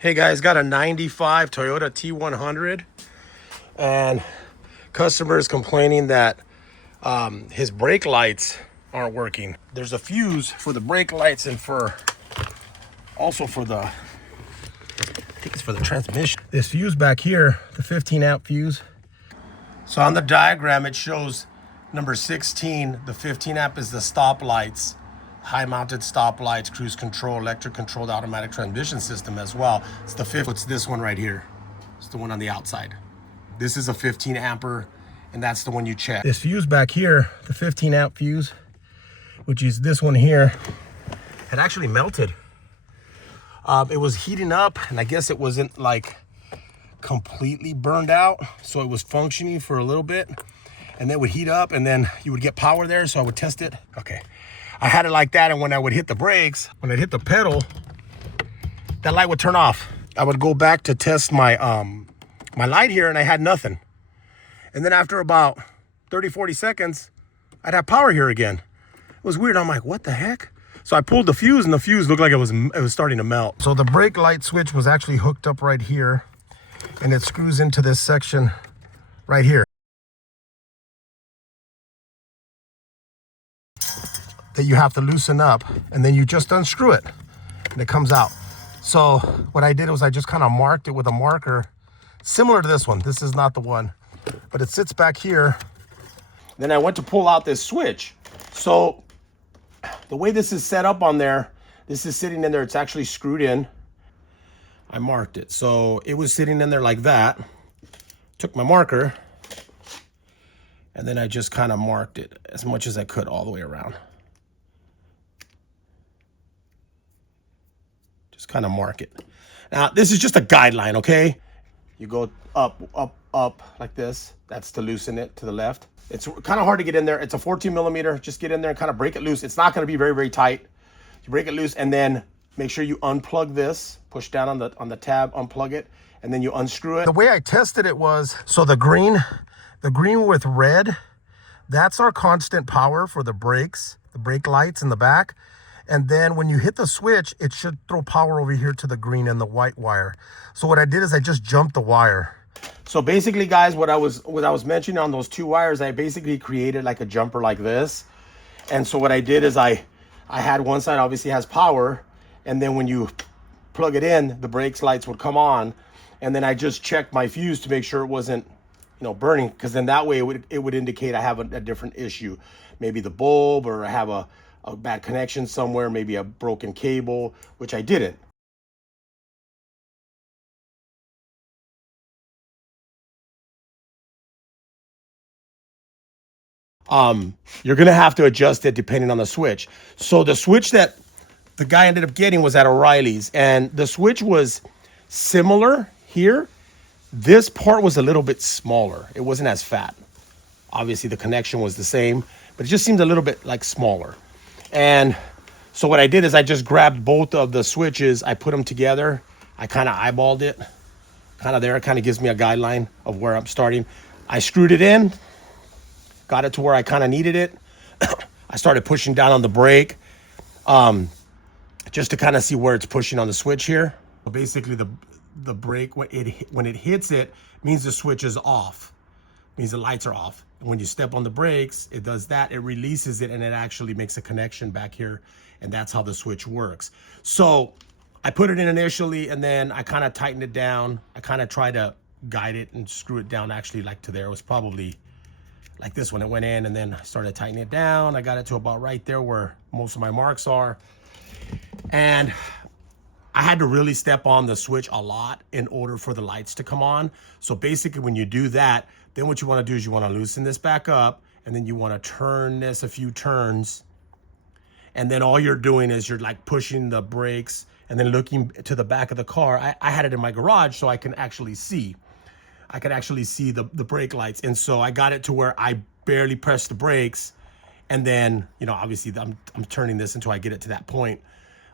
Hey guys, got a 95 Toyota T100 and customer is complaining that his brake lights aren't working. There's a fuse for the brake lights and also for the, I think it's for the transmission. This fuse back here, the 15 amp fuse. So on the diagram, it shows number 16, the 15 amp is the stop lights. High mounted stop lights, cruise control, electric controlled automatic transmission system as well. It's the fifth, it's this one right here. It's the one on the outside. This is a 15 amper and that's the one you check. This fuse back here, the 15 amp fuse, which is this one here, had actually melted. It was heating up and I guess it wasn't like completely burned out. So it was functioning for a little bit and then it would heat up and then you would get power there. So I would test it. Okay. I had it like that, and when I would hit the brakes, when I'd hit the pedal, that light would turn off. I would go back to test my my light here, and I had nothing. And then after about 30, 40 seconds, I'd have power here again. It was weird. I'm like, what the heck? So I pulled the fuse, and the fuse looked like it was starting to melt. So the brake light switch was actually hooked up right here, and it screws into this section right here that you have to loosen up, and then you just unscrew it and it comes out. So what I did was I just kind of marked it with a marker similar to this one. This is not the one, but it sits back here. Then I went to pull out this switch. So the way this is set up on there, this is sitting in there, it's actually screwed in. I marked it, so it was sitting in there like that. Took my marker and then I just kind of marked it as much as I could all the way around. Just kind of mark it. Now, this is just a guideline, okay? You go up, up, up like this. That's to loosen it to the left. It's kind of hard to get in there. It's a 14 millimeter. Just get in there and kind of break it loose. It's not going to be very, very tight. You break it loose and then make sure you unplug this. Push down on the tab, unplug it, and then you unscrew it. The way I tested it was, so the green with red, that's our constant power for the brakes, the brake lights in the back. And then when you hit the switch, it should throw power over here to the green and the white wire. So what I did is I just jumped the wire. So basically, guys, what I was mentioning on those two wires, I basically created like a jumper like this. And so what I did is I had one side obviously has power, and then when you plug it in, the brakes lights would come on. And then I just checked my fuse to make sure it wasn't, burning, because then that way it would indicate I have a different issue. Maybe the bulb, or I have a bad connection somewhere, maybe a broken cable, which I didn't. You're gonna have to adjust it depending on the switch. So the switch that the guy ended up getting was at O'Reilly's, and the switch was similar here. This part was a little bit smaller. It wasn't as fat. Obviously the connection was the same, but it just seemed a little bit like smaller. And so what I did is I just grabbed both of the switches, I put them together, I kind of eyeballed it, kind of there, it kind of gives me a guideline of where I'm starting. I screwed it in, got it to where I kind of needed it. I started pushing down on the brake, just to kind of see where it's pushing on the switch here. Basically the brake, when it hits it, means the switch is off, means the lights are off. When you step on the brakes, it does that, it releases it, and it actually makes a connection back here, and that's how the switch works. So I put it in initially, and then I kind of tightened it down. I kind of tried to guide it and screw it down actually like to there. It was probably like this when it went in, and then I started tightening it down. I got it to about right there where most of my marks are. And I had to really step on the switch a lot in order for the lights to come on. So basically when you do that, then what you want to do is you want to loosen this back up, and then you want to turn this a few turns. And then all you're doing is you're like pushing the brakes and then looking to the back of the car. I had it in my garage so I can actually see. I could actually see the brake lights. And so I got it to where I barely pressed the brakes. And then, obviously I'm turning this until I get it to that point.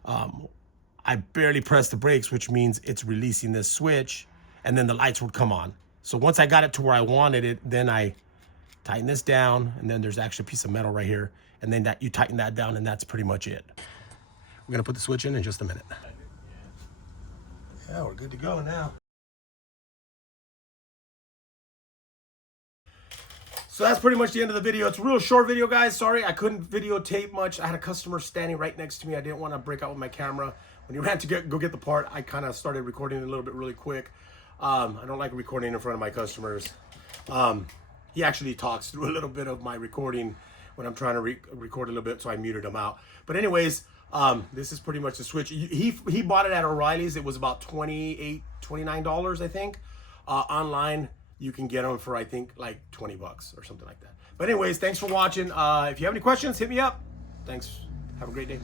I barely pressed the brakes, which means it's releasing this switch, and then the lights would come on. So once I got it to where I wanted it, then I tighten this down, and then there's actually a piece of metal right here, and then you tighten that down, and that's pretty much it. We're gonna put the switch in just a minute. Yeah, we're good to go now. So that's pretty much the end of the video. It's a real short video, guys. Sorry, I couldn't videotape much. I had a customer standing right next to me. I didn't want to break out with my camera. When he ran to go get the part, I kind of started recording a little bit really quick. I don't like recording in front of my customers. He actually talks through a little bit of my recording when I'm trying to record a little bit, so I muted him out. But anyways, this is pretty much the switch. He bought it at O'Reilly's. It was about $28, $29, I think. Online, you can get them for, I think, like 20 bucks or something like that. But anyways, thanks for watching. If you have any questions, hit me up. Thanks. Have a great day.